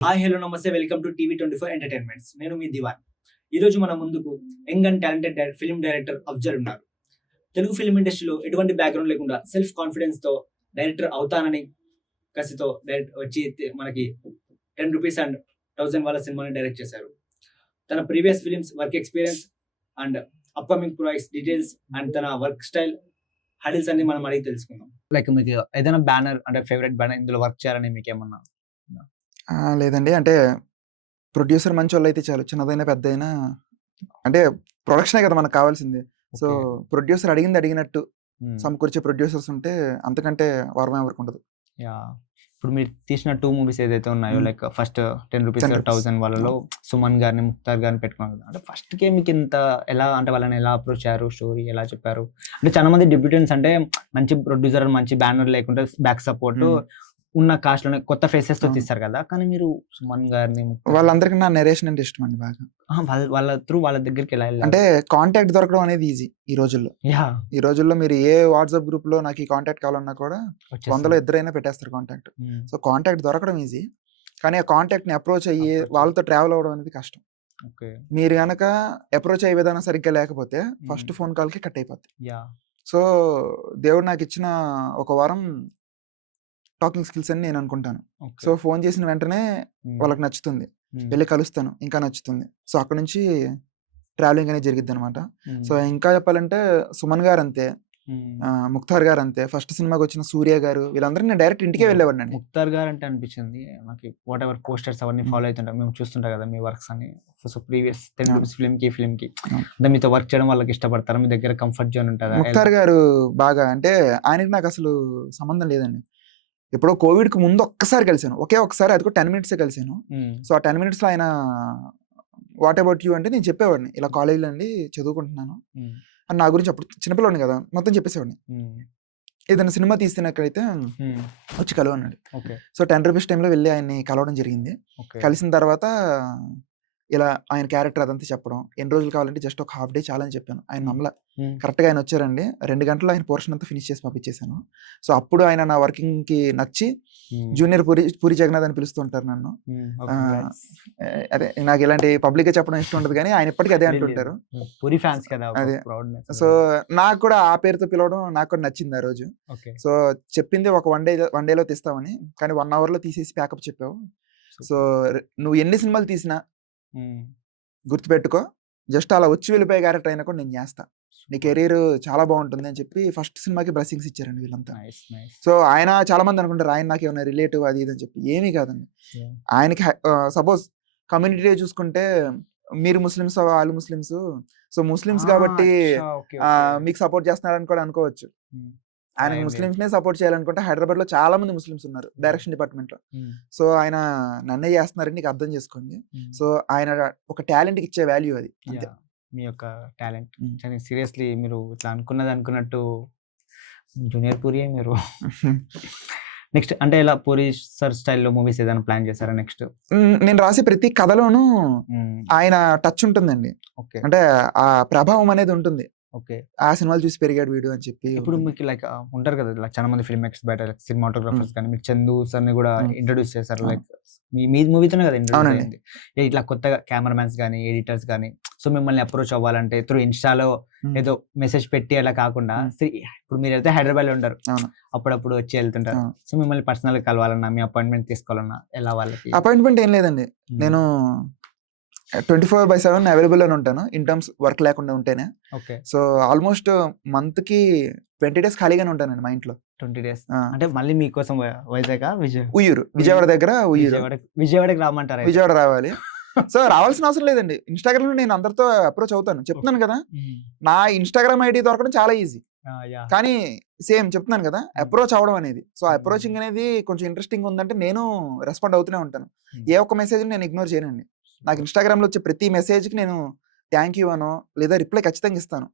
Hi hello నమస్తే welcome to TV 24 entertainments. నేను మీ దివాన్. ఈరోజు మన ముందుకు young and talented film director Afzal ఉన్నారు. తెలుగు ఫిల్మ్ ఇండస్ట్రీలో ఎటువంటి బ్యాక్గ్రౌండ్ లేకుండా సెల్ఫ్ కాన్ఫిడెన్స్ తో డైరెక్టర్ అవుతానని కసితో వచ్చి మనకి 10 రూపీస్ అండ్ 1000 వాళ్ళ సినిమాని డైరెక్ట్ చేశారు. తన previous films work experience and upcoming projects details and తన వర్క్ స్టైల్ హడిల్స్ అన్ని మనం అడిగి తెలుసుకుందాం. లైక్ మీకు ఏదైనా బ్యానర్ అంటే ఫేవరెట్ బ్యానర్ ఇందులో వర్క్ చేయాలని మీకు ఏమన్నా? లేదండి. అంటే ప్రొడ్యూసర్ మంచోళ్ళైతే చాలు. చిన్నదైనా, పెద్దయినా అంటే ప్రొడక్షనే కదా మనకు కావాల్సింది. సో, ప్రొడ్యూసర్ అడిగింది అడిగినట్టు సమకూర్చే ప్రొడ్యూసర్స్ ఉంటే అంతకంటే వరం ఎవరికుండదు. యాహ్! ఇప్పుడు మీరు తీసిన 2 మూవీస్ ఏదైతే ఉన్నాయో లైక్ ఫస్ట్ 10 రూపీస్ 10 రూపీస్ 1000 వాళ్ళలో సుమన్ గారిని, ముక్తార్ గారిని పెట్టుకున్నారు కదా! అంటే ఫస్ట్‌కే మీకు ఇంత ఎలా అంటే వాళ్ళని ఎలా అప్రోచ్ అయ్యారు? స్టోరీ ఎలా చెప్పారు? అంటే చాలా మంది డెబ్యూటెంట్స్ అంటే మంచి ప్రొడ్యూసర్, మంచి బ్యానర్ లేకుంటే బ్యాక్ సపోర్ట్ ఉన్న కాస్ట్‌లోనే కొత్త ఫేసెస్‌తో తీస్తారు కదా! కానీ మీరు సుమన్ గారిని, ముక్తార్ వాళ్ళందరికీ నా నరేషన్ అంటే ఇష్టమండి బాగా. వాళ్ళ దగ్గరికి ఎలా ఎళ్లారు? అంటే కాంటాక్ట్ దొరకడం అనేది ఈజీ ఈ రోజుల్లో. యాహ్! ఈ రోజుల్లో మీరు ఏ వాట్సాప్ గ్రూప్‌లో నాకు ఈ కాంటాక్ట్ కావాలన్నా కూడా 100లో ఇద్దరైనా పెట్టేస్తారు కాంటాక్ట్. సో, కాంటాక్ట్ దొరకడం ఈజీ. కానీ ఆ కాంటాక్ట్‌ని అప్రోచ్ అయ్యి వాళ్ళతో ట్రావెల్ అవ్వడం అనేది కష్టం. ఓకే. మీరు గనక అప్రోచ్ అయ్యే విధానం సరిగ్గా లేకపోతే ఫస్ట్ ఫోన్ కాల్‌కి కట్ అయిపోద్ది. యాహ్! సో, దేవుడు నాకిచ్చిన ఒక వరం టాకింగ్ స్కిల్స్ అని నేను అనుకుంటాను. ఓకే. సో, ఫోన్ చేసిన వెంటనే వాళ్ళకి నచ్చుతుంది. వెళ్లి కలుస్తాను. ఇంకా నచ్చుతుంది. సో, అక్కడి నుంచి ట్రావెలింగ్ అనేది జరిగిద్దనమాట. సో, ఇంకా చెప్పాలంటే సుమన్ గారంతే. ముక్తార్ గారంతే. ఫస్ట్ సినిమాకొచ్చిన సూర్య గారు వీళ్ళందరూ నేను డైరెక్ట్ ఇంటికే వెళ్ళేవాడినండి. ముక్తార్ గారు అంటే అనిపించింది నాకు వాట్ ఎవర్ పోస్టర్స్ అవన్నీ ఫాలో అవుతుంటాం. మేము చూస్తుంటాం కదా మీ వర్క్స్ అన్ని. సో, ప్రీవియస్ 10 రూపీస్ ఫిల్మ్‌కి, ఈ ఫిల్మ్‌కి అంటే మీతో వర్క్ చేయడం వాళ్ళకి ఇష్టపడతారా? మీ దగ్గర కంఫర్ట్ జోన్ ఉంటదా? ముక్తార్ గారు బాగా అంటే ఆయనకి నాకు అసలు సంబంధం లేదండి. ఎప్పుడో కోవిడ్‌కి ముందు ఒక్కసారి కలిసాను. ఒకే ఒక్కసారి అది కూడా 10 మినిట్సే కలిసాను. సో, ఆ 10 మినిట్స్‌లో ఆయన వాట్ అబౌట్ యూ అంటే నేను చెప్పేవాడిని. ఇలా కాలేజ్‌లో అండి చదువుకుంటున్నాను. అని నా గురించి అప్పుడు చిన్నపిల్లోడిని కదా! మొత్తం చెప్పేసేవాడిని. ఏదైనా సినిమా తీస్తున్నట్టయితే వచ్చి కలువు అన్నాడు. సో, 10 రూపీస్ టైమ్‌లో వెళ్ళి ఆయన్ని కలవడం జరిగింది. కలిసిన తర్వాత ఇలా ఆయన క్యారెక్టర్ అదంతా చెప్పడం. ఎన్ని రోజులు కావాలంటే జస్ట్ ఒక హాఫ్ డే చాలని చెప్పాను. ఆయన నమ్మలా. కరెక్ట్‌గా ఆయన వచ్చారండి. 2 గంటల్లో ఆయన పోర్షన్ అంతా ఫినిష్ చేసి పంపించేసాను. సో, అప్పుడు ఆయన నా వర్కింగ్‌కి నచ్చి జూనియర్ పూరి జగన్నాథ్ అని పిలుస్తూ ఉంటారు నన్ను. అదే నాకు ఇలాంటి పబ్లిక్‌గా చెప్పడం ఇష్టం ఉండదు కానీ ఆయన ఇప్పటికీ అదే అంటుంటారు. పూరి ఫ్యాన్స్ కదా! అదే. సో, నాకు కూడా ఆ పేరుతో పిలవడం నాకు కూడా నచ్చింది ఆ రోజు. సో, చెప్పింది ఒక వన్ డేలో తీస్తామని. కానీ 1 అవర్‌లో తీసేసి ప్యాకప్ చెప్పావు. సో, నువ్వు ఎన్ని సినిమాలు తీసినా గుర్తుపెట్టుకో. జస్ట్ అలా వచ్చి వెళ్ళిపోయే క్యారెక్టర్ అయినా కూడా నేను చేస్తా. నీ కెరీర్ చాలా బాగుంటుంది అని చెప్పి ఫస్ట్ సినిమాకి బ్లెస్సింగ్స్ ఇచ్చారండి వీళ్ళంతా. సో, ఆయన చాలా మంది అనుకుంటారు ఆయన నాకు ఏమైనా రిలేటివ్ అది ఇది అని చెప్పి. ఏమీ కాదండి. ఆయనకి సపోజ్ కమ్యూనిటీ డే చూసుకుంటే మీరు ముస్లిమ్స్, వాళ్ళు ముస్లిమ్స్. సో, ముస్లిమ్స్ కాబట్టి మీకు సపోర్ట్ చేస్తున్నారని కూడా అనుకోవచ్చు. ఆయన ముస్లిమ్స్‌నే సపోర్ట్ చేయాలనుకుంటే హైదరాబాద్‌లో చాలా మంది ముస్లిమ్స్ ఉన్నారు డైరెక్షన్ డిపార్ట్మెంట్‌లో. సో, ఆయన నన్నే చేస్తున్నారని నీకు అర్థం చేసుకోండి. సో, ఆయన ఒక టాలెంట్‌కి ఇచ్చే వాల్యూ అది. అంతే. మీ యొక్క టాలెంట్. సీరియస్లీ మీరు ఇట్లా అనుకున్నది అనుకున్నట్టు జూనియర్ పూరియే మీరు. నెక్స్ట్ అంటే ఇలా పూరి సర్ స్టైల్‌లో మూవీస్ ఏదైనా ప్లాన్ చేశారా నెక్స్ట్? నేను రాసే ప్రతి కథలోనూ ఆయన టచ్ ఉంటుందండి. అంటే ఆ ప్రభావం అనేది ఉంటుంది. ఆ సినిమాలు చూసి పెరిగాడు వీడు అని చెప్పి. ఇప్పుడు మీకు లైక్ ఉంటారు కదా! లైక్ చాలా మంది ఫిల్మ్ మేకర్స్ బయట సినిమాటోగ్రాఫర్స్ కానీ మీరు చందు సార్‌ని కూడా ఇంట్రొడ్యూస్ చేశారు. లైక్ మీ మూవీతోనే కదా ఇంట్రొడ్యూస్ అయింది. ఇట్లా కొత్తగా కెమెరామెన్స్ గానీ, ఎడిటర్స్ గానీ సో, మిమ్మల్ని అప్రోచ్ అవ్వాలంటే త్రూ ఇన్‌స్టాలో ఏదో మెసేజ్ పెట్టి అలా కాకుండా ఇప్పుడు మీరైతే హైదరాబాద్‌లో ఉంటారు. అప్పుడప్పుడు వచ్చి వెళ్తుంటారు. సో, మిమ్మల్ని పర్సనల్‌గా కలవాలన్నా, మీ అపాయింట్మెంట్ తీసుకోవాలన్నా ఎలా వాళ్ళకి? అపాయింట్మెంట్ ఏం లేదండి. నేను 24/7 అవైలబుల్ అని ఉంటాను. ఇన్ టర్మ్స్ వర్క్ లేకుండా ఉంటేనే. సో, ఆల్మోస్ట్ మంత్‌కి 20 డేస్ ఖాళీగానే ఉంటానండి మా ఇంట్లో. 20 డేస్ అంటే మళ్ళీ మీకోసం వైజాగా? ఉయ్యూరు. విజయవాడ దగ్గర ఉయ్యూరు. విజయవాడకి రమ్మంటారా? విజయవాడ రావాలి. సో, రావాల్సిన అవసరం లేదండి. ఇన్‌స్టాగ్రామ్‌లో నేను అందరితో అప్రోచ్ అవుతాను. చెప్తున్నాను కదా! నా ఇన్‌స్టాగ్రామ్ ఐడీ దొరకడం చాలా ఈజీ. కానీ సేమ్ చెప్తున్నాను కదా! అప్రోచ్ అవ్వడం అనేది. సో, అప్రోచింగ్ అనేది కొంచెం ఇంట్రెస్టింగ్ ఉందంటే నేను రెస్పాండ్ అవుతూనే ఉంటాను. ఏ ఒక్క మెసేజ్‌ని నేను ఇగ్నోర్ చేయనండి. నాకు ఇన్‌స్టాగ్రామ్‌లో వచ్చే ప్రతి మెసేజ్‌కి నేను థాంక్ యూ అనో లేదా రిప్లై ఖచ్చితంగా ఇస్తాను.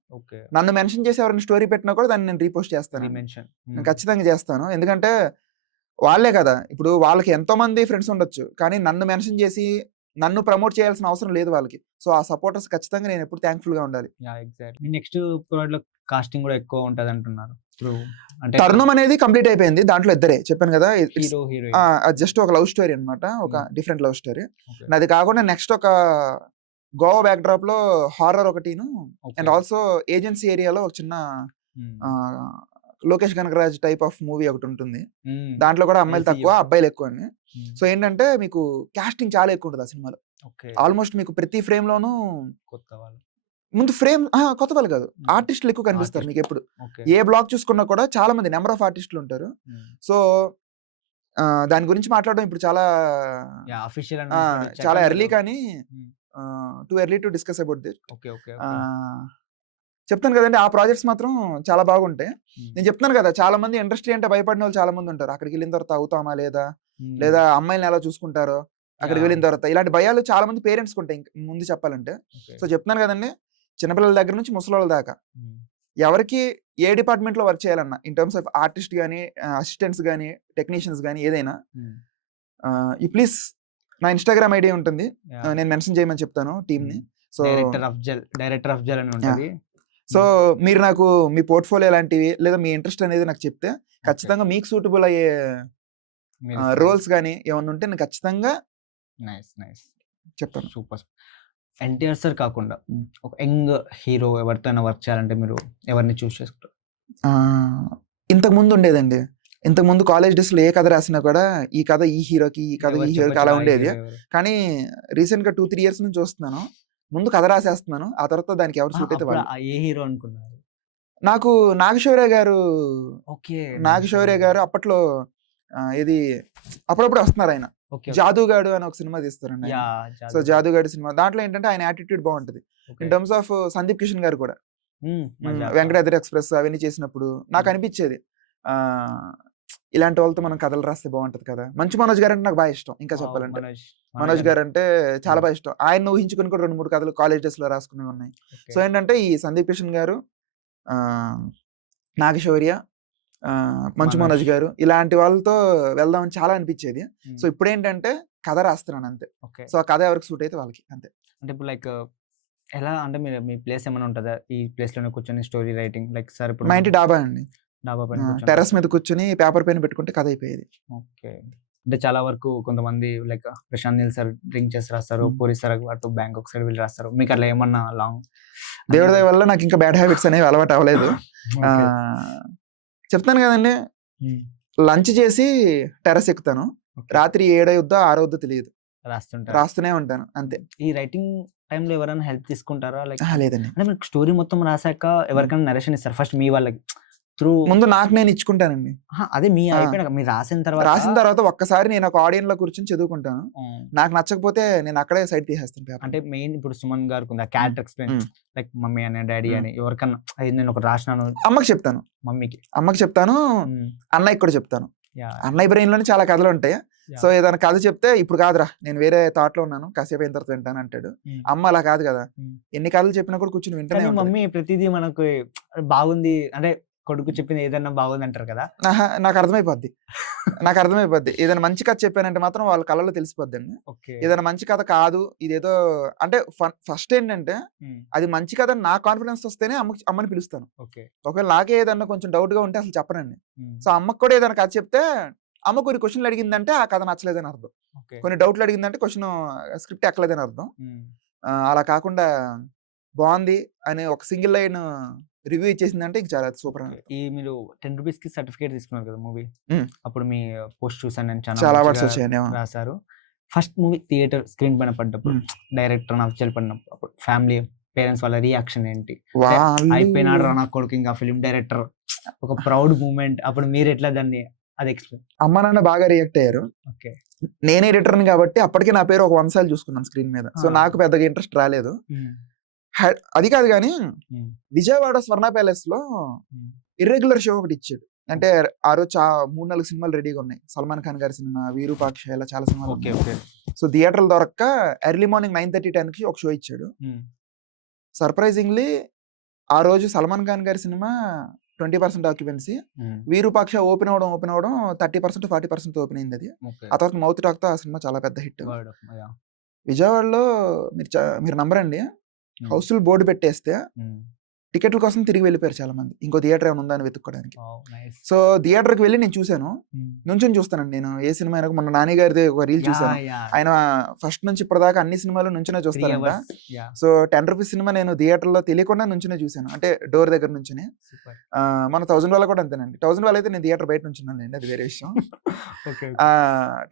నన్ను మెన్షన్ చేసి ఎవరైనా స్టోరీ పెట్టినా కూడా దాన్ని నేను రీపోస్ట్ చేస్తాను. నేను ఖచ్చితంగా చేస్తాను. ఎందుకంటే వాళ్ళే కదా! ఇప్పుడు వాళ్ళకి ఎంతో మంది ఫ్రెండ్స్ ఉండొచ్చు. కానీ నన్ను మెన్షన్ చేసి నన్ను ప్రమోట్ చేయాల్సిన అవసరం లేదు వాళ్ళకి. సో, ఆ సపోర్టర్స్ ఖచ్చితంగా నేను ఎప్పుడు థాంక్‌ఫుల్‌గా ఉండాలి. ఎగ్జాక్ట్‌లీ. మీ నెక్స్ట్ ప్రాజెక్ట్‌లో కాస్టింగ్ కూడా ఎక్కువ ఉంటదంటున్నారు. ఇప్పుడు అంటే తరుణం అనేది కంప్లీట్ అయిపోయింది, దాంట్లో ఇద్దరే చెప్పాను కదా. Hero heroine. అది జస్ట్ ఒక లవ్ స్టోరీ అన్నమాట, ఒక డిఫరెంట్ లవ్ స్టోరీ. Okay. అది కాకుండా నెక్స్ట్ ఒక గోవా బ్యాక్ డ్రాప్ లో హారర్ ఒకటిను, Okay. అండ్ ఆల్సో ఏజెన్సీ ఏరియాలో ఒక చిన్న Hmm. Lokesh Kanagaraj type of movie ఒకటి ఉంటుంది. Hmm. దాంట్లో కూడా అమ్మాయిలు LCU. తక్కువ అబ్బాయిలు ఎక్కువ అండి. Hmm. సో ఏంటంటే మీకు కాస్టింగ్ చాలా ఎక్కువ ఉంటుంది ఆ సినిమాలో. Okay. ఆల్మోస్ట్ మీకు ప్రతి ఫ్రేమ్ లోను కొత్త వాళ్ళు. ముందు ఫ్రేమ్ కొత్త వాళ్ళు కాదు, Hmm. ఆర్టిస్టులు ఎక్కువ కనిపిస్తారు Artist. మీకు ఎప్పుడు. Okay. ఏ బ్లాగ్ చూసుకున్నా కూడా చాలా మంది నెంబర్ ఆఫ్ ఆర్టిస్టులు ఉంటారు. Hmm. సో దాని గురించి మాట్లాడడం ఇప్పుడు చాలా Yeah, official చాలా announcement ఇచ్చాక ఎర్లీ, మీరు- కానీ Hmm. Too early to discuss about this. Okay, okay, okay. చెప్తాను కదండి, ఆ ప్రాజెక్ట్స్ మాత్రం చాలా బాగుంటాయి. Hmm. నేను చెప్తాను కదా, చాలా మంది ఇండస్ట్రీ అంటే భయపడిన వాళ్ళు చాలా మంది ఉంటారు. అక్కడికి వెళ్ళిన తర్వాత అవుతామా లేదా, Hmm. లేదా అమ్మాయిని ఎలా చూసుకుంటారో అక్కడికి Yeah. వెళ్ళిన తర్వాత, ఇలాంటి భయాలు చాలా మంది పేరెంట్స్కి ఉంటాయి ముందు చెప్పాలంటే. Okay. సో చెప్తున్నాను కదండి, చిన్నపిల్లల దగ్గర నుంచి ముసలోళ్ళ దాకా Hmm. ఎవరికి ఏ డిపార్ట్మెంట్ లో వర్క్ చేయాలన్నా, ఇన్ టర్మ్స్ ఆఫ్ ఆర్టిస్ట్ కానీ, అసిస్టెంట్స్ కానీ, టెక్నీషియన్స్ కానీ, ఏదైనా Hmm. ఈ ప్లీజ్ నా ఇన్స్టాగ్రామ్ ఐడి ఉంటుంది, Yeah. నేను మెన్షన్ చేయమని చెప్తాను టీమ్ ని. సో డైరెక్టర్ ఆఫ్ జల్ అని ఉంటది. సో మీరు నాకు మీ పోర్ట్ఫోలియో లాంటివి లేదా మీ ఇంట్రెస్ట్ అనేది నాకు చెప్తే ఖచ్చితంగా మీకు సూటబుల్ అయ్యే రోల్స్ కానీ ఏమన్నా ఉంటే నేను ఖచ్చితంగా నైస్ చెప్తాను. సూపర్. ఎన్టీఆర్ సార్ కాకుండా ఒక యంగ్ హీరో ఎవరితోనైనా వర్క్ చేయాలంటే మీరు ఎవరిని చూస్ చేసుకుంటారు? ఇంతకు ముందు ఉండేదండి, ఇంతకు ముందు కాలేజ్ డేస్ లో ఏ కథ రాసినా కూడా ఈ కథ ఈ హీరోకి, ఈ కథ ఈ హీరోకి అలా ఉండేది. కానీ రీసెంట్ గా 2-3 years నుంచి చూస్తున్నాను, ముందు కథ రాసేస్తున్నాను, ఆ తర్వాత దానికి ఎవరు సూట్ అయితే వాళ్ళు. ఏ హీరో అనుకున్నారు? నాకు నాగశౌర్య గారు, ఓకే, నాగశౌర్య గారు అప్పట్లో ఇది అప్పుడప్పుడు వస్తున్నారు ఆయన. జాదుగాడు అని ఒక సినిమా తీస్తారండి. సో జాదుగాడు సినిమా దాంట్లో ఏంటంటే ఆయన యాటిట్యూడ్ బాగుంటది. In terms of Sandeep Kishan గారు కూడా వెంకటాద్రి ఎక్స్ప్రెస్ అవన్నీ చేసినప్పుడు నాకు అనిపించేది ఇలాంటి వాళ్ళతో మనం కథలు రాస్తే బాగుంటది కదా. మంచు మనోజ్ గారు అంటే నాకు బాగా ఇష్టం. ఇంకా చెప్పాలంటే మనోజ్ గారు అంటే చాలా బాగా ఇష్టం. ఆయన ఊహించుకుని కూడా 2-3 కథలు కాలేజ్ డేస్ లో రాసుకునేవి ఉన్నాయి. సో ఏంటంటే ఈ సందీప్ కిషన్ గారు, నాగశౌర్య, మంచు మనోజ్ గారు ఇలాంటి వాళ్ళతో వెళ్దామని చాలా అనిపించేది. సో ఇప్పుడు ఏంటంటే కథ రాస్తున్నాను అంతే. సో ఆ కథ ఎవరికి సూట్ అయితే వాళ్ళకి అంతే. అంటే ఇప్పుడు లైక్ ఎలా అంటే మీరు మీ ప్లేస్ ఏమైనా ఉంటుందా ఈ ప్లేస్ లోనే కూర్చొని స్టోరీ రైటింగ్? లైక్ సార్ ఇప్పుడు మా ఇంటి డాబా అండి, డాబా పైన టెర్రస్ మీద కూర్చొని పేపర్ పైన పెట్టుకుంటే కథ అయిపోయేది. ఓకే. అంటే చాలా వరకు కొంతమంది like Prashanth Neel sir drink చేసి రాస్తారు, పూరి సార్ అటు బ్యాంకాక్ సైడ్ వెళ్ళి రాస్తారు. మీకు అట్లా ఏమన్నా లాంగ్? దేవుడి దయ వల్ల నాకు ఇంకా బ్యాడ్ హ్యాబిట్స్ అనేవి అలవాటు అవ్వలేదు. చెప్తాను కదండి, లంచ్ చేసి టెర్రస్ ఎక్కుతాను, రాత్రి 7 అవుద్దో 6 అవుద్దో తెలియదు, రాస్తూనే ఉంటాను అంతే. ఈ రైటింగ్ టైంలో ఎవరైనా హెల్ప్ తీసుకుంటారా? లైక్ లేదండి, అంటే మీకు స్టోరీ మొత్తం రాసాక ఎవరికైనా నరేషన్ ఇస్తారు ఫస్ట్ మీ వాళ్ళకి త్రూ? ముందు నాకు నేను ఇచ్చుకుంటానండి. అదే మీ అయిపోయినాక మీరు రాసిన తర్వాత ఒక్కసారి నేను ఒక ఆడియన్స్ లో కూర్చొని చదువుకుంటాను. నాకు నచ్చకపోతే నేను అక్కడే సైడ్ తీసేస్తాను. అంటే మెయిన్ ఇప్పుడు సుమన్ గారికి ఉంది క్యారెక్టర్ ఎక్స్ప్లెయిన్, లైక్ మమ్మీ అని డాడీ అని ఎవరికన్నా అది నేను ఒక రాసినాను, అమ్మకి చెప్తాను, అమ్మకి చెప్తాను, అన్నయ్యకి కూడా చెప్తాను. అన్నయ్య బ్రెయిన్ లోనే చాలా కథలు ఉంటాయి. సో ఏదైనా కథ చెప్తే ఇప్పుడు కాదురా నేను వేరే థాట్ లో ఉన్నాను, కాసేపు అయిన తర్వాత వింటాను అంటాడు. అమ్మ అలా కాదు కదా, ఎన్ని కథలు చెప్పినా కూడా కూర్చొని వింటాను. మమ్మీ ప్రతిదీ మనకు బాగుంది అంటే కొడుకు చెప్పింది ఏదన్నా బాగుంది అంటారు కదా. నాకు అర్థమైపోద్ది, ఏదైనా మంచి కథ చెప్పానంటే మాత్రం వాళ్ళ కళ్ళలో తెలిసిపోద్ది అండి. ఏదైనా మంచి కథ కాదు ఇదేదో అంటే ఫస్ట్ ఏంటంటే అది మంచి కథ నా కాన్ఫిడెన్స్ వస్తేనే అమ్మని పిలుస్తాను. ఒకవేళ నాకే ఏదన్నా కొంచెం డౌట్ గా ఉంటే అసలు చెప్పనండి. సో అమ్మకి కూడా ఏదైనా కథ చెప్తే అమ్మ కొన్ని క్వశ్చన్లు అడిగిందంటే ఆ కథ నచ్చలేదని అర్థం, కొన్ని డౌట్లు అడిగిందంటే క్వశ్చన్ స్క్రిప్ట్ ఎక్కలేదని అర్థం. అలా కాకుండా బాగుంది అని ఒక సింగిల్ లైన్ రివ్యూ ఇచ్చేసిందంటే ఇంకా చాలా సూపర్. ఈ మీరు 10 రూపీస్ కి సర్టిఫికేట్ తీసుకున్నారు కదా మూవీ, అప్పుడు మీ పోస్ట్ చూసాను నేను, చాలా అవార్డ్స్ వచ్చాయి రాశారు. ఫస్ట్ మూవీ థియేటర్ స్క్రీన్ పైన పడ్డప్పుడు డైరెక్టర్ అఫ్జల్ పడినప్పుడు అప్పుడు ఫ్యామిలీ పేరెంట్స్ వాళ్ళ రియాక్షన్ ఏంటి? అయిపోయినాడు రా నా కొడుకు ఇంకా ఫిల్మ్ డైరెక్టర్, ఒక ప్రౌడ్ మూమెంట్. అప్పుడు మీరు ఎట్లా దాన్ని అది ఎక్స్ప్లెయిన్? అమ్మ నాన్న బాగా రియాక్ట్ అయ్యారు. నేనే ఎడిటర్ కాబట్టి అప్పటికే నా పేరు ఒక 1 సార్లు చూసుకున్నాను స్క్రీన్ మీద. సో నాకు పెద్దగా ఇంట్రెస్ట్ రాలేదు. అది కాదు కానీ విజయవాడ స్వర్ణ ప్యాలెస్ లో ఇర్రెగ్యులర్ షో ఒకటి ఇచ్చాడు. అంటే ఆ రోజు 3-4 సినిమాలు రెడీగా ఉన్నాయి. సల్మాన్ ఖాన్ గారి సినిమా, వీరూపాక్ష, ఇలా చాలా సినిమాలు. సో థియేటర్లు దొరక్క ఎర్లీ మార్నింగ్ 9:30-10 కి ఒక షో ఇచ్చాడు. సర్ప్రైజింగ్లీ ఆ రోజు సల్మాన్ ఖాన్ గారి సినిమా 20% ఆక్యుపెన్సీ, వీరూపాక్ష ఓపెన్ అవడం 30%, 40% ఓపెన్ అయింది. అది ఆ తర్వాత మౌత్ టాక్ తో ఆ సినిమా చాలా పెద్ద హిట్. విజయవాడలో మీరు నమ్మరండి, హౌస్ఫుల్ బోర్డు పెట్టేస్తే టికెట్ల కోసం తిరిగి వెళ్ళిపోయారు చాలా మంది. ఇంకో థియేటర్ ఏమైనా ఉందా అని వెతుక్కోవడానికి. నైస్. సో థియేటర్కి వెళ్ళి నేను చూశాను. నుంచొని చూస్తానండి నేను ఏ సినిమా అయినా. మొన్న నాని గారిది ఒక రీల్ చూశాను. ఆయన ఫస్ట్ నుంచి ఇప్పటిదాకా అన్ని సినిమాలు నుంచునే చూస్తారంట. సో 10 రూపీస్ సినిమా నేను థియేటర్లో తెలియకుండా నుంచునే చూశాను. అంటే డోర్ దగ్గర నుంచుని. మన 1000 వాళ్ళ కూడా అంతేనండి. 1000 వాళ్ళు అయితే నేను థియేటర్ బయట నుంచున్నాను అండి, అది వేరే విషయం.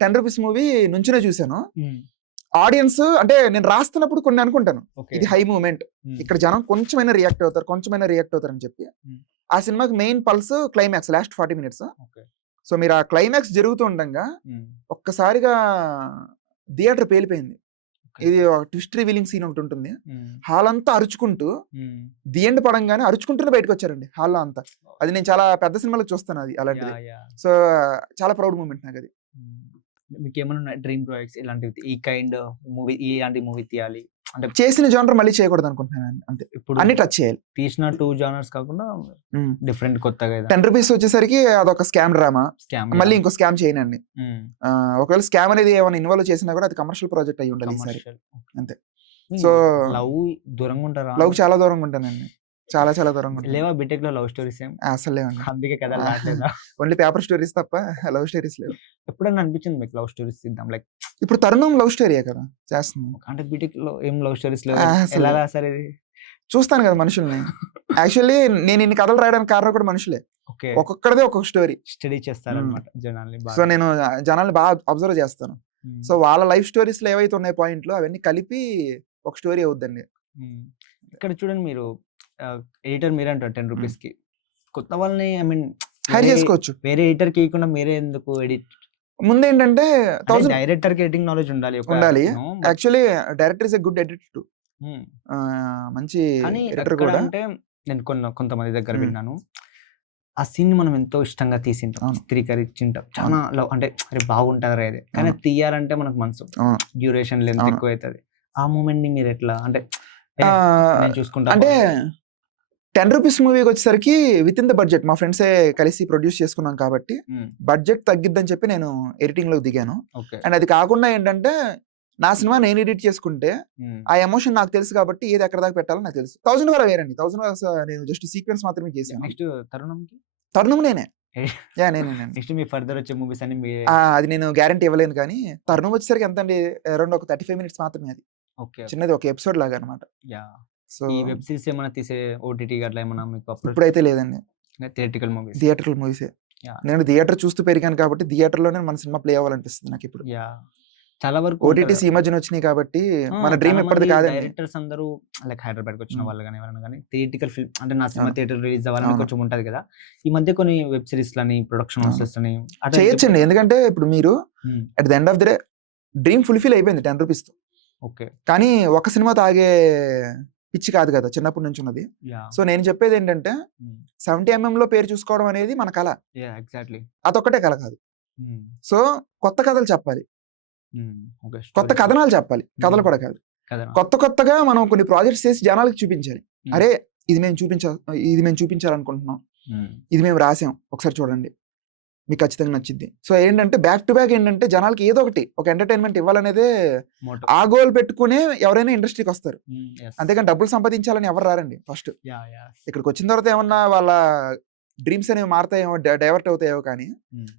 10 రూపీస్ మూవీ నుంచునే చూశాను. ఆడియన్స్ అంటే నేను రాస్తున్నప్పుడు కొన్ని అనుకుంటాను, ఇది హై మూమెంట్, ఇక్కడ జనం కొంచెమైనా రియాక్ట్ అవుతారు అని చెప్పి. ఆ సినిమాకి main pulse climax, last 40 minutes. So మీరు ఆ క్లైమాక్స్ జరుగుతూ ఉండగా ఒక్కసారిగా థియేటర్ పేలిపోయింది. ఇది ట్విస్ట్ రివీలింగ్ సీన్ ఒకటి ఉంటుంది. హాల్ అంతా అరుచుకుంటూ ది ఎండ్ పడంగానే అరుచుకుంటూనే బయటకు వచ్చారండి హాల్లో అంతా. అది నేను చాలా పెద్ద సినిమాలకు చూస్తాను అది అలాంటిది. సో చాలా ప్రౌడ్ మూమెంట్ నాకు అది. మీకు ఏమైనా డ్రీమ్ ప్రాజెక్ట్స్ ఇలాంటివి, ఈ కైండ్ మూవీ, ఇలాంటి మూవీ తీయాలి అంటే చేసిన జానర్ మళ్ళీ చేయకూడదు అనుకుంటున్నాను అంతే. ఇప్పుడు అన్ని టచ్ చేయాలి. తీసిన 2 genres కాకుండా డిఫరెంట్ కొత్తగా 10 రూపీస్ వచ్చేసరికి అదొక స్కామ్ డ్రామా, మళ్ళీ ఇంకో స్కామ్ చేయనండి. ఒకవేళ స్కామ్ అనేది ఏమైనా ఇన్వాల్వ్ చేసినా కూడా అది కమర్షియల్ ప్రాజెక్ట్ అయ్యి ఉండాలి ఈసారి అంతే. సో లవ్ దూరంగా ఉంటారా? లవ్ చాలా దూరంగా ఉంటానండి, చాలా చాలా దూరంగా ఉంటాను. లేవా బీటెక్ లో లవ్ స్టోరీస్ ఏం? అసలు లేవండి, అందుకే కదా రావట్లేదా? ఓన్లీ పేపర్ స్టోరీస్ తప్ప లవ్ స్టోరీస్ లేవు. ఎప్పుడన్నా అనిపించింది మీకు లవ్ స్టోరీస్ ఇద్దాం? లైక్ ఇప్పుడు తరుణం లవ్ స్టోరీయే కదా చేస్తున్నాం. అంటే బీటెక్ లో ఏం లవ్ స్టోరీస్ లేవు, ఎలా రాసారు ఇది? చూస్తాను కదా మనుషుల్ని. యాక్చువల్లీ నేను ఇన్ని కథలు రాయడానికి కారణం కూడా మనుషులే. ఒక్కొక్కడిదే ఒక్కొక్క స్టోరీ స్టడీ చేస్తారన్నమాట జనాల్ని. సో నేను జనాల్ని బాగా అబ్జర్వ్ చేస్తాను. సో వాళ్ళ లైఫ్ స్టోరీస్ లో ఏవైతే ఉన్నాయి పాయింట్లు అవన్నీ కలిపి ఒక స్టోరీ అవుద్దండి. ఇక్కడ చూడండి, మీరు ఎడిటర్ మీరే అంటారు 10 రూపీస్ కి. కొత్త వాళ్ళని ఐ మీన్ హైర్ చేసుకోవచ్చు. వేరే ఎడిటర్ కి ఇవ్వకుండా మీరే ఎందుకు ఎడిట్? ముందేంటంటే డైరెక్టర్ కి ఎడిటింగ్ నాలెడ్జ్ ఉండాలి. Actually director is a good editor, మంచి ఎడిటర్ కూడా. అంటే నేను కొంతమంది దగ్గర విన్నాను, ఆ సీన్ ని మనం ఎంతో ఇష్టంగా తీసింటాం, చిత్రీకరించింటాం, చాలా లవ్ అంటే అరే బాగుంటది అది, కానీ తీయాలంటే మనకు మనసు డ్యూరేషన్ లెంత్ ఎక్కువ అవుతుంది. ఆ మూమెంట్ ని మీరు ఎట్లా అంటే చూసుకుంటా? అంటే 10 రూపీస్ మూవీకి వచ్చేసరికి విత్ ఇన్ ద బడ్జెట్ మా ఫ్రెండ్సే కలిసి ప్రొడ్యూస్ చేసుకున్నాం కాబట్టి బడ్జెట్ తగ్గిద్దని చెప్పి నేను ఎడిటింగ్ లో దిగాను. అండ్ అది కాకుండా ఏంటంటే నా సినిమా నేను ఎడిట్ చేసుకుంటే ఆ ఎమోషన్ నాకు తెలుసు కాబట్టి ఏది ఎక్కడ దాకా పెట్టాలో నాకు తెలుసు. 1000 వరకు వేరండి, 1000 వరకు నేను జస్ట్ సీక్వెన్స్ మాత్రమే చేశాను. నెక్స్ట్ తరుణం నేనే. నెక్స్ట్ మీ ఫర్దర్ వచ్చే మూవీస్ అన్ని అది నేను గ్యారంటీ ఇవ్వలేను, కానీ తరుణం వచ్చేసరికి ఎంత అండి, అరౌండ్ ఒక 35 minutes మాత్రమే. అది చిన్నది, ఒక ఎపిసోడ్ లాగా అనమాట. సో ఈ వెబ్ సిరీస్ ఏమైనా తీసే ఓటీటీ అట్లా ఏమైనా మీకు ఇప్పుడైతే లేదండి. థియేట్రికల్ మూవీసే. నేను థియేటర్ చూస్తూ పెరిగాను కాబట్టి థియేటర్ లోనే మన సినిమా ప్లే అవ్వాలనిపిస్తుంది నాకు ఇప్పుడు. చాలా వరకు ఓటీటీస్ ఈ మధ్యన వచ్చినాయి కాబట్టి మన డ్రీమ్ ఎప్పటిది కాదండి. డైరెక్టర్స్ అందరూ లైక్ హైదరాబాద్ కి వచ్చిన వాళ్ళు కానీ ఎవరైనా కానీ థియేట్రికల్ ఫిల్మ్ అంటే నా సినిమా థియేటర్ రిలీజ్ అవ్వాలని కొంచెం ఉంటది కదా. ఈ మధ్య కొన్ని వెబ్ సిరీస్ లని ప్రొడక్షన్ హౌసెస్ అని చేయొచ్చండి, ఎందుకంటే ఇప్పుడు మీరు at the end of the day dream fulfil అయిపోయింది 10 రూపీస్ తో. కానీ ఒక సినిమా తాగే పిచ్చి కాదు కదా చిన్నప్పటి నుంచి ఉన్నది. సో నేను చెప్పేది ఏంటంటే 70mm లో పేరు చూసుకోవడం అనేది మన కళ. అదొక్కటే కళ కాదు. సో కొత్త కథలు చెప్పాలి, కొత్త కథనాలు చెప్పాలి, కథలు కూడా కాదు. కొత్తగా మనం కొన్ని ప్రాజెక్ట్స్ చేసి జనాలకు చూపించాలి. అరే ఇది మేము చూపించాలనుకుంటున్నాం, ఇది మేము రాసాం, ఒకసారి చూడండి, మీకు ఖచ్చితంగా నచ్చింది. సో ఏంటంటే బ్యాక్ టు బ్యాక్ ఏంటంటే జనాలకి ఏదో ఒకటి ఒక ఎంటర్టైన్మెంట్ ఇవ్వాలనేదే ఆ గోల్ పెట్టుకునే ఎవరైనా ఇండస్ట్రీకి వస్తారు. అంతేగాని డబ్బులు సంపాదించాలని ఎవరు రారండి. ఫస్ట్ ఇక్కడికి వచ్చిన తర్వాత ఏమన్నా వాళ్ళ డ్రీమ్స్ అనేవి మారుతాయేమో, డైవర్ట్ అవుతాయేమో, కానీ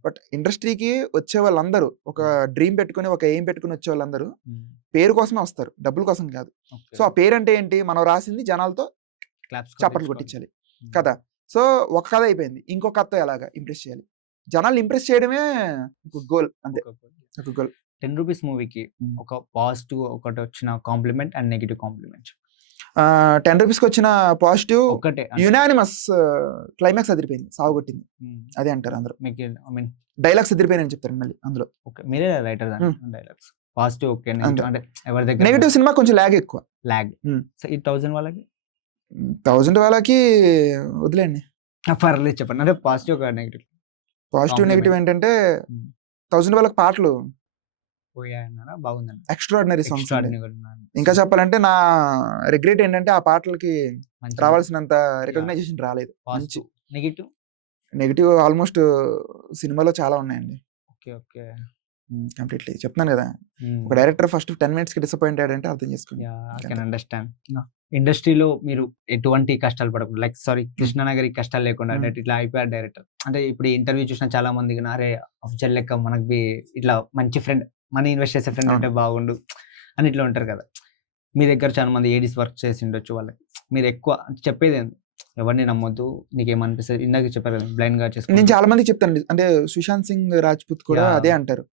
బట్ ఇండస్ట్రీకి వచ్చే వాళ్ళందరూ ఒక డ్రీమ్ పెట్టుకుని, ఒక ఎయిమ్ పెట్టుకుని వచ్చే వాళ్ళందరూ పేరు కోసమే వస్తారు, డబ్బుల కోసం కాదు. సో ఆ పేరు అంటే ఏంటి, మనం రాసింది జనాలతో చప్పట్లు కొట్టించాలి కదా. సో ఒక కథ అయిపోయింది, ఇంకో కథ ఎలాగా ఇంప్రెస్ చేయాలి, జనాలు ఇంప్రెస్ చేయడమే ఒక గోల్, అంతే ఒక గోల్. 10 రూపీస్ మూవీకి ఒక పాజిటివ్ ఒకటి వచ్చిన కాంప్లిమెంట్ అండ్ నెగిటివ్ కాంప్లిమెంట్. 10 రూపీస్కి వచ్చిన పాజిటివ్ ఒకటే, యునానిమస్ క్లైమాక్స్ అదిరిపోయింది, సాగు కొట్టింది, అదే అంటారు అందరూ. డైలాగ్స్ అదిరిపోయినాయని చెప్తారు మళ్ళీ అందులో. మీరే రైటర్ డైలాగ్స్. పాజిటివ్ ఓకే, అంటే ఎవరి దగ్గర. నెగిటివ్ సినిమా కొంచెం లాగ్ ఎక్కువ. సో ఈ 1000 వాళ్ళకి 1000 వాళ్ళకి వదిలేండి, పర్లేదు చెప్పండి. అంటే పాజిటివ్ ఒక నెగిటివ్. పాజిటివ్ నెగిటివ్ ఏంటంటే 1000 వాళ్ళకి పాటలు బాగుందండి, ఎక్స్ట్రాడినరీ సాంగ్స్. ఇంకా చెప్పాలంటే నా రిగ్రెట్ ఏంటంటే ఆ పాటలకి రావాల్సినంత రికగ్నైజేషన్ రాలేదు. నెగిటివ్ ఆల్మోస్ట్ సినిమాలో చాలా ఉన్నాయండి. కంప్లీట్లీ చెప్తున్నాను కదా, ఒక డైరెక్టర్ ఫస్ట్ 10 minutes కి డిసప్పాయింట్ అయ్యాడంటే అర్థం చేసుకోండి. I can understand. ఇండస్ట్రీలో మీరు ఎటువంటి కష్టాలు పడకుండా లైక్ కృష్ణానగర్ కష్టాలు లేకుండా Hmm. అంటే ఇట్లా అయిపోయారు డైరెక్టర్. అంటే ఇప్పుడు ఇంటర్వ్యూ చూసిన చాలా మంది అరే అఫ్జల్ లెక్క మనకి ఇట్లా మంచి ఫ్రెండ్, మనీ ఇన్వెస్ట్ చేసే ఫ్రెండ్ అంటే బాగుండు అని ఇట్లా ఉంటారు కదా. మీ దగ్గర చాలా మంది ఏడీస్ వర్క్ చేసి ఉండొచ్చు, వాళ్ళకి మీరు ఎక్కువ చెప్పేది ఏంది? ఎవరిని నమ్మొద్దు, నీకేమనిపిస్తుంది? ఇందాక చెప్పారు కదా బ్లైండ్ గా నేను చేసుకో. చాలా మంది చెప్తాను, అంటే సుశాంత్ సింగ్ రాజ్పుత్ కూడా Yeah. అదే అంటారు.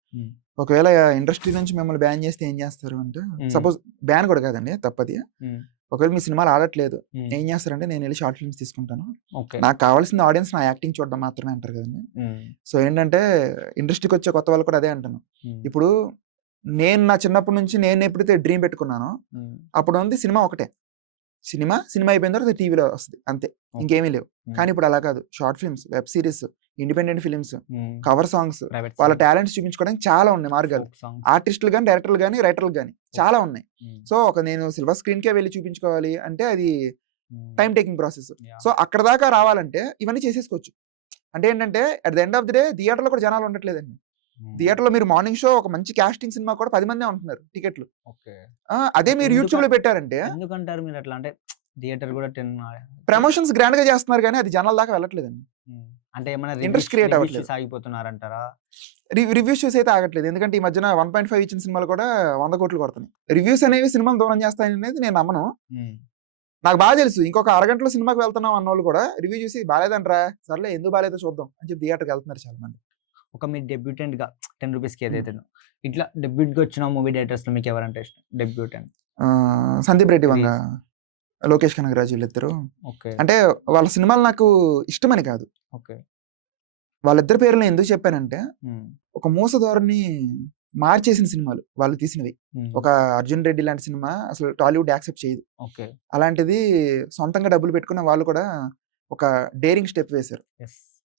ఒకవేళ ఇండస్ట్రీ నుంచి మిమ్మల్ని బ్యాన్ చేస్తే ఏం చేస్తారు అంటే, సపోజ్ బ్యాన్ కూడా కాదండి తప్పది, ఒకవేళ మీ సినిమాలు ఆడట్లేదు ఏం చేస్తారంటే, నేను వెళ్ళి షార్ట్ ఫిల్మ్స్ తీసుకుంటాను, ఓకే. నాకు కావాల్సిన ఆడియన్స్ నా యాక్టింగ్ చూడడం మాత్రమే అంటారు కదండి. సో ఏంటంటే ఇండస్ట్రీకి వచ్చే కొత్త వాళ్ళు కూడా అదే అంటాను. ఇప్పుడు నేను నా చిన్నప్పటి నుంచి నేను ఎప్పుడైతే డ్రీమ్ పెట్టుకున్నానో అప్పుడు ఉంది సినిమా ఒకటే, సినిమా అయిపోయిన తర్వాత టీవీలో వస్తుంది అంతే, ఇంకేమీ లేవు. కానీ ఇప్పుడు అలా కాదు, short films, web series, independent films, cover songs, వాళ్ళ టాలెంట్స్ చూపించుకోవడానికి చాలా ఉన్నాయి మార్గాలు. ఆర్టిస్టులు కానీ, డైరెక్టర్లు కానీ, రైటర్లు కానీ చాలా ఉన్నాయి. సో నేను సిల్వర్ స్క్రీన్ కే వెళ్ళి చూపించుకోవాలి అంటే అది టైం టేకింగ్ ప్రాసెస్. సో అక్కడ దాకా రావాలంటే ఇవన్నీ చేసేసుకోవచ్చు. అంటే ఏంటంటే at the end of the day థియేటర్లో కూడా జనాలు ఉండట్లేదండి. థియేటర్లో మీరు మార్నింగ్ షో ఒక మంచి కాస్టింగ్ సినిమా కూడా 10 మందే ఉంటున్నారు టికెట్లు. అదే మీరు యూట్యూబ్ లో పెట్టారంటే ఎందుకంటారు మీరు అట్లా? అంటే థియేటర్ కూడా 10 ప్రమోషన్స్ గ్రాండ్ గా చేస్తున్నారు కానీ అది జనాల దాకా వెళ్ళట్లేదండి. అంటే ఏమైనా Interest create అవ్వట్లేదు. సాగిపోతున్నారంటారా? రివ్యూస్ చూసి అయితే ఆగట్లేదు, ఎందుకంటే ఈ మధ్యన 1.5 ఇచ్చిన సినిమాలు కూడా 100 కోట్లు కొడుతున్నాయి. రివ్యూస్ అనేవి సినిమాలు దూరం చేస్తాయని అనేది నేను నమ్మను. నాకు బాగా తెలుసు, ఇంకొక అరగంటలో సినిమాకి వెళ్తున్నాం అన్నోళ్ళు కూడా రివ్యూ చూసి బాలేదంట్రా, సర్లే ఎందుకు బాలేదో చూద్దాం అని చెప్పి థియేటర్కి వెళ్తున్నారు చాలా మంది. ఒక మీ డెబ్యూటెంట్ గా 10 రూపీస్కి ఏదైతే ఇట్లా డెబ్యూట్ గా వచ్చిన మూవీ డైరెక్టర్స్ లో మీకు ఎవరంటే ఇష్టం? డెబ్యూటెంట్ సందీప్ రెడ్డి వంగ, లోకేష్ కనగరాజు వీళ్ళిద్దరు. ఓకే. అంటే వాళ్ళ సినిమాలు నాకు ఇష్టమని కాదు, ఓకే. వాళ్ళిద్దరి పేర్లు ఎందుకు చెప్పానంటే ఒక మూస ధోరణి మార్చేసిన సినిమాలు వాళ్ళు తీసినవి. ఒక అర్జున్ రెడ్డి లాంటి సినిమా అసలు టాలీవుడ్ యాక్సెప్ట్ చేయదు. ఓకే. అలాంటిది సొంతంగా డబ్బులు పెట్టుకున్న వాళ్ళు కూడా ఒక డేరింగ్ స్టెప్ వేశారు.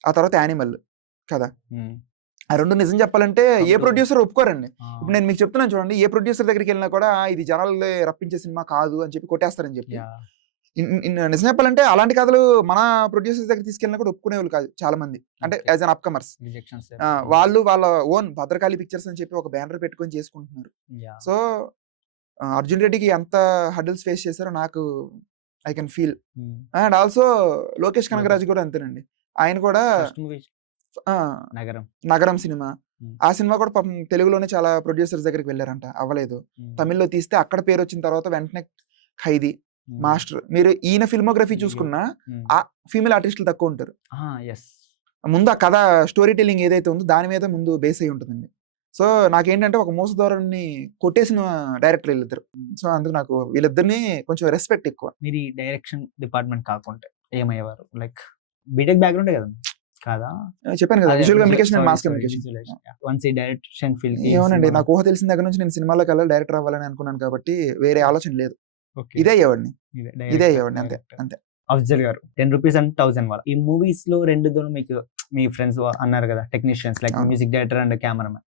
ఆ తర్వాత యానిమల్ కదా, ఆ రెండు నిజం చెప్పాలంటే ఏ ప్రొడ్యూసర్ ఒప్పుకోరండి. ఇప్పుడు నేను మీకు చెప్తున్నాను చూడండి, ఏ ప్రొడ్యూసర్ దగ్గరికి వెళ్ళినా కూడా ఇది జనాలు రప్పించే సినిమా కాదు అని చెప్పి కొట్టేస్తారని చెప్పి. నిజం చెప్పాలంటే అలాంటి కథలు మన ప్రొడ్యూసర్స్ దగ్గర తీసుకెళ్ళినా కూడా ఒప్పుకునే వాళ్ళు కాదు చాలా మంది. అంటే యాజ్ అన్ అప్కమర్స్ వాళ్ళు వాళ్ళ ఓన్ భద్రకాళి పిక్చర్స్ అని చెప్పి ఒక బ్యానర్ పెట్టుకొని చేసుకుంటున్నారు. సో అర్జున్ రెడ్డికి ఎంత హర్డిల్స్ ఫేస్ చేశారో నాకు I can feel. And also Lokesh Kanagaraj కూడా అంతేనండి. ఆయన కూడా నగరం సినిమా, ఆ సినిమా కూడా పాపం తెలుగులోనే చాలా ప్రొడ్యూసర్స్ దగ్గరికి వెళ్ళారంట, అవ్వలేదు. తమిళ్లో తీస్తే అక్కడ పేరు వచ్చిన తర్వాత వెంటనే ఖైదీ, మాస్టర్, మీరు ఈయన ఫిల్మోగ్రఫీ చూసుకున్నా ఆ ఫీమేల్ ఆర్టిస్టులు తక్కువ ఉంటారు. ముందు ఆ కథ స్టోరీ టెల్లింగ్ ఏదైతే ఉందో దాని మీద ముందు బేస్ అయి ఉంటుందండి. సో నాకేంటంటే ఒక మోస ధోరణిని కొట్టేసిన డైరెక్టర్ వీళ్ళిద్దరు. సో అందుకు నాకు వీళ్ళిద్దరిని కొంచెం రెస్పెక్ట్ ఎక్కువ. మీరు ఈ డైరెక్షన్ డిపార్ట్మెంట్ కాకుండా ఏమయ్యేవారు? లైక్ బీటెక్ బ్యాక్గ్రౌండ్ కదా కాదా? చెప్పాను కదా, visual communication and mass communication. Once ఈ డైరెక్షన్ ఫీల్డ్ ఏమోనండి, నాకు ఊహ తెలిసిన దగ్గర నుంచి నేను సినిమాలోకి వెళ్ళాలి, డైరెక్టర్ అవ్వాలని అనుకున్నాను కాబట్టి వేరే ఆలోచన లేదు. ఇదే అయ్యేవాడిని అంతే అంతే. అఫ్జల్ గారు 10 రూపీస్ అండ్ 1000 వాళ్ళ ఈ మూవీస్ లో రెండు మీకు మీ ఫ్రెండ్స్ అన్నారు కదా technicians, like music director and cameraman.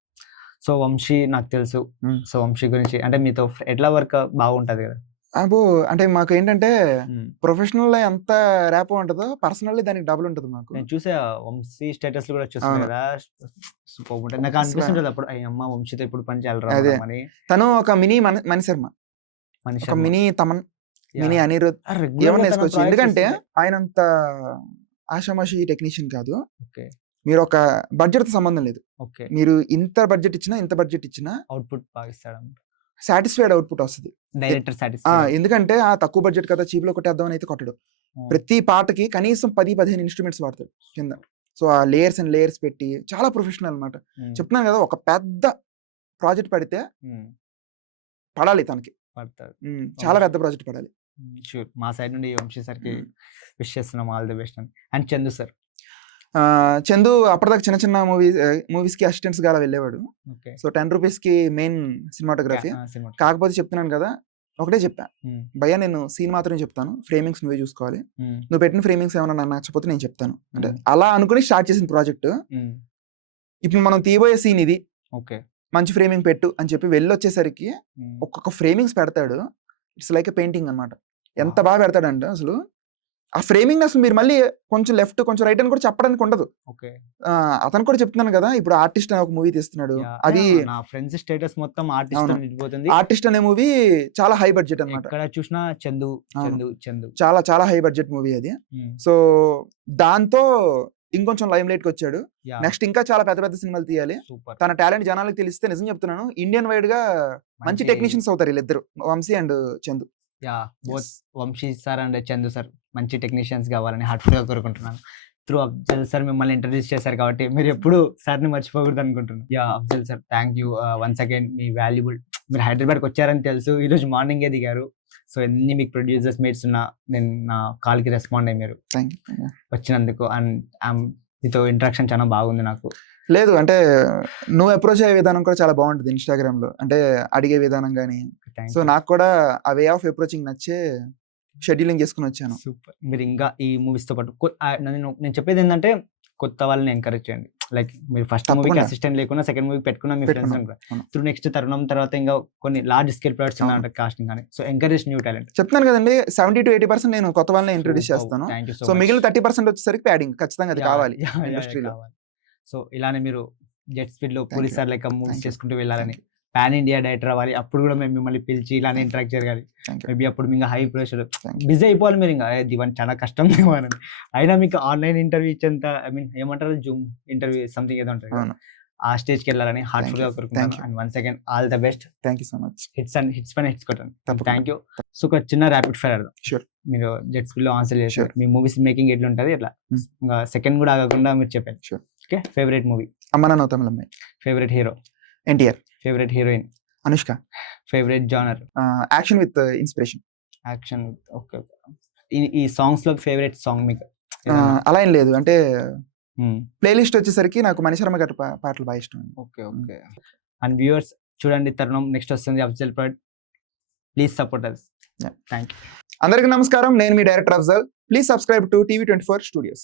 So Vamshi నాకు తెలుసు. సో వంశీ గురించి అంటే మీతో ఎట్లా వర్క్ బాగుంటది కదా? అబ్బో, అంటే మాకు ఏంటంటే ప్రొఫెషనల్ ఎంత ర్యాప్ ఉంటుందో పర్సనల్లీ దానికి డబుల్ ఉంటుంది మాకు. నేను చూసా వంశీ స్టేటస్ కూడా చూసాను కదా, సూపర్ ఉంటుంది. నాకు అనిపిస్తుంటది అప్పుడు అమ్మ వంశీతో ఇప్పుడు పని చేయాలి. తను ఒక మినీ మణిశర్మ, ఒక మినీ తమన్, మినీ అనిరుద్ ఏమన్నా వేసుకోవచ్చు. ఎందుకంటే ఆయన అంత ఆషామాషి టెక్నీషియన్ కాదు. మీరు ఒక బడ్జెట్ తో సంబంధం లేదు, మీరు ఇంత బడ్జెట్ ఇచ్చినా అవుట్పుట్ బాగా ఇస్తాడు, సాటిస్ఫైడ్ అవుట్పుట్ వస్తుంది. డైరెక్టర్ ఎందుకంటే ఆ తక్కువ బడ్జెట్ కదా చీప్ లో కొట్టేద్దామని అయితే కొట్టడు. ప్రతి పాటకి కనీసం 10-15 ఇన్స్ట్రుమెంట్స్ వాడతాడు కింద. సో ఆ లేయర్స్ అండ్ లేయర్స్ పెట్టి చాలా ప్రొఫెషనల్ అనమాట. చెప్తున్నాను కదా, ఒక పెద్ద ప్రాజెక్ట్ పడితే పడాలి తనకి, చాలా పెద్ద ప్రాజెక్ట్ పడాలి. మా సైడ్ నుండి వంశీ సార్కి విష్ చేస్తున్నాం, all the best. And Chandu sir, Chandu అప్పటిదాకా చిన్న చిన్న మూవీస్ కి అసిస్టెంట్స్ గా వెళ్ళేవాడు. సో 10 రూపీస్ కి మెయిన్ సినిమాటోగ్రఫీ. కాకపోతే చెప్తున్నాను కదా, ఒకటే చెప్పా, భయ్యా నేను సీన్ మాత్రమే చెప్తాను, ఫ్రేమింగ్స్ నువ్వే చూసుకోవాలి, నువ్వు పెట్టిన ఫ్రేమింగ్స్ ఏమైనా నాకు నచ్చకపోతే నేను చెప్తాను అంటే అలా అనుకుని స్టార్ట్ చేసిన ప్రాజెక్ట్. ఇప్పుడు మనం తీయబోయే సీన్ ఇది, మంచి ఫ్రేమింగ్ పెట్టు అని చెప్పి వెళ్ళొచ్చేసరికి ఒక్కొక్క ఫ్రేమింగ్స్ పెడతాడు. ఇట్స్ లైక్ ఎ పెయింటింగ్ అనమాట. ఎంత బాగా పెడతాడంటే అసలు ఆ ఫ్రేమింగ్ అసలు మీరు మళ్ళీ కొంచెం లెఫ్ట్ కొంచెం రైట్ అని కూడా చెప్పడానికి ఉండదు. ఓకే. అతను కూడా చెప్తున్నాను కదా, ఇప్పుడు ఆర్టిస్ట్ అనే ఒక మూవీ తీస్తున్నాడు. అది నా ఫ్రెండ్స్ స్టేటస్ మొత్తం ఆర్టిస్ట్ అవును. తో నిండిపోతుంది. ఆర్టిస్ట్ అనే మూవీ చాలా హై బడ్జెట్ అన్నమాట. ఎక్కడ చూసినా చందు అవును. చందు చందు. చాలా చాలా హై బడ్జెట్ మూవీ అది. సో దాంతో ఇంకొంచెం లైమ్ లైట్ కి వచ్చాడు. నెక్స్ట్ ఇంకా చాలా పెద్ద పెద్ద సినిమాలు తీయాలి. సూపర్. తన టాలెంట్ జనాలకు తెలిస్తే నిజం చెప్తున్నాను, ఇండియన్ వైడ్ గా మంచి టెక్నీషియన్స్ అవుతారు వీళ్ళిద్దరు, Vamshi and Chandu. Both Vamshi sir and Chandu sir మంచి టెక్నీషియన్స్ కావాలని హార్ట్ఫుల్ గా కోరుకుంటున్నాను. త్రూ అఫ్జల్ సార్ మిమ్మల్ని ఇంట్రడ్యూస్ చేశారు కాబట్టి మీరు ఎప్పుడు సార్ ని మర్చిపోకూడదు అనుకుంటున్నాను. Afzal sir thank you once again. మీ వాల్యుబుల్, మీరు హైదరాబాద్కి వచ్చారని తెలుసు, ఈ రోజు మార్నింగే దిగారు. సో ఎన్ని మీకు ప్రొడ్యూసర్స్ మేట్స్ ఉన్నా నేను నా కాల్కి రెస్పాండ్ అయ్యి మీరు వచ్చినందుకు. అండ్ మీతో ఇంటరాక్షన్ చాలా బాగుంది నాకు. లేదు అంటే నువ్వు అప్రోచ్ అయ్యే విధానం కూడా చాలా బాగుంటుంది ఇన్స్టాగ్రామ్ లో, అంటే అడిగే విధానం కానీ. సో నాకు కూడా ఆ వే ఆఫ్ అప్రోచింగ్ నచ్చే షెడ్యూలింగ్ చేసుకుని వచ్చాను. సూపర్. మీరు ఇంకా ఈ మూవీస్ తో పాటు నేను చెప్పేది ఏంటంటే కొత్త వాళ్ళని ఎంకరేజ్ చేయండి. లైక్ మీరు ఫస్ట్ మూవీకి అసిస్టెంట్ లేకుండా సెకండ్ మూవీ పెట్టుకున్నా మీ ఫ్రెండ్స్ త్రూ నెక్స్ట్ తరుణం తర్వాత ఇంకా కొన్ని లార్జ్ స్కేల్ ప్రొడక్ట్స్ ఉన్నాయంట కాస్టింగ్ కానీ. So encourage new talent. చెప్తాను కదండి, 70 to 80% నేను కొత్త వాళ్ళని ఇంట్రొడ్యూస్ చేస్తాను. సో మిగిలిన 30% వచ్చేసరికి ప్యాడింగ్ ఖచ్చితంగా అది కావాలి ఇండస్ట్రీలో. సో ఇలానే మీరు జెట్ స్పీడ్ లో పోలీస్ సార్ లైక్ మూవీస్ చేసుకుంటూ వెళ్ళాలని, పాన్ ఇండియా డైరెక్టర్ అవ్వాలి. అప్పుడు కూడా మేము మిమ్మల్ని పిలిచి ఇలానే ఇంటరాక్ట్ జరగాలి. మేబీ అప్పుడు ఇంకా హై ప్రెషర్ బిజీ అయిపోవాలి. మీరు ఇంకా దివన్ చాలా కష్టం దివానండి. అయినా మీకు ఆన్లైన్ ఇంటర్వ్యూ ఇచ్చేంత, ఐ మీన్ ఏమంటారు, జూమ్ ఇంటర్వ్యూ సంథింగ్ ఏదో ఉంటుంది, ఆ స్టేజ్కి వెళ్ళాలని హార్ట్ఫుల్ గా కోరుకుంటున్నాను. And once again all the best. Thank you so much. Hits పైన హిట్స్ కొట్టండి. Thank you. సో ఒక చిన్న ర్యాపిడ్ ఫైర్ అడదాం. షూర్. మీరు జెట్ స్పీడ్ లో ఆన్సర్ చేశారు. మీ మూవీస్ మేకింగ్ ఎట్లుంటది ఎట్లా, ఇంకా సెకండ్ కూడా ఆగకుండా మీరు చెప్పండి. షూర్. ఓకే. Favourite movie? అమ్మనా తమిళమ్మాయి. Favourite hero? NTR. Favourite heroine? Anushka. Favourite genre? Action with inspiration. Action. Okay. ఈ సాంగ్స్ లో ఫేవరెట్ సాంగ్ మీకు? అలా ఏం లేదు, అంటే ప్లేలిస్ట్ వచ్చేసరికి నాకు మణిశర్మ గారి పాటలు బాగా ఇష్టం. ఓకే. ఓకే. అండ్ వ్యూవర్స్ చూడండి, తరుణం నెక్స్ట్ వస్తుంది Afzal prod. Please support us. Thank you. అందరికీ నమస్కారం, నేను మీ director Afzal. Please subscribe to TV24 Studios.